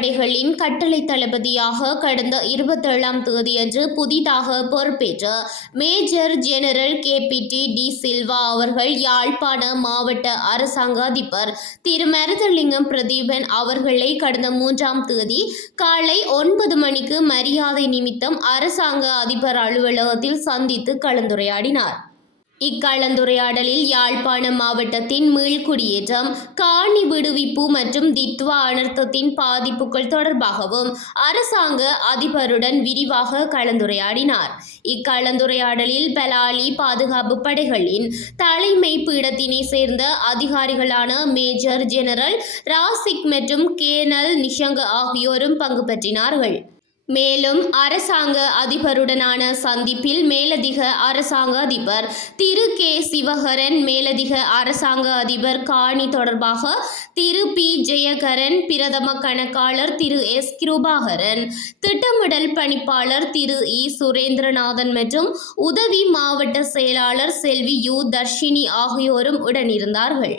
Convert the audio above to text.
படைகளின் கட்டளை தளபதியாக கடந்த 27ஆம் தேதியன்று புதிதாக பொறுப்பேற்ற major general KPD de Silva அவர்கள் யாழ்ப்பாண மாவட்ட அரசாங்க அதிபர் திரு மருதலிங்கம் பிரதீபன் அவர்களை கடந்த 3ஆம் தேதி காலை 9 மணிக்கு மரியாதை நிமித்தம் அரசாங்க அதிபர் அலுவலகத்தில் சந்தித்து கலந்துரையாடினார். இக்கலந்துரையாடலில் யாழ்ப்பாண மாவட்டத்தின் மீள்குடியேற்றம், காணி விடுவிப்பு மற்றும் தித்வா அனர்த்தத்தின் பாதிப்புகள் தொடர்பாகவும் அரசாங்க அதிபருடன் விரிவாக கலந்துரையாடினார். இக்கலந்துரையாடலில் பலாலி பாதுகாப்பு படைகளின் தலைமை பீடத்தினை சேர்ந்த அதிகாரிகளான மேஜர் ஜெனரல் ராசிக் மற்றும் கேர்னல் நிஷங்க ஆகியோரும் பங்கு பெற்றினார்கள். மேலும் அரசாங்க அதிபருடனான சந்திப்பில் மேலதிக அரசாங்க அதிபர் திரு கே சிவகரன், மேலதிக அரசாங்க அதிபர் காணி தொடர்பாக திரு பி ஜெயகரன், பிரதம கணக்காளர் திரு எஸ் கிருபாகரன், திட்டமிடல் பணிப்பாளர் திரு இ சுரேந்திரநாதன் மற்றும் உதவி மாவட்ட செயலாளர் செல்வி யு தர்ஷினி ஆகியோரும் உடனிருந்தார்கள்.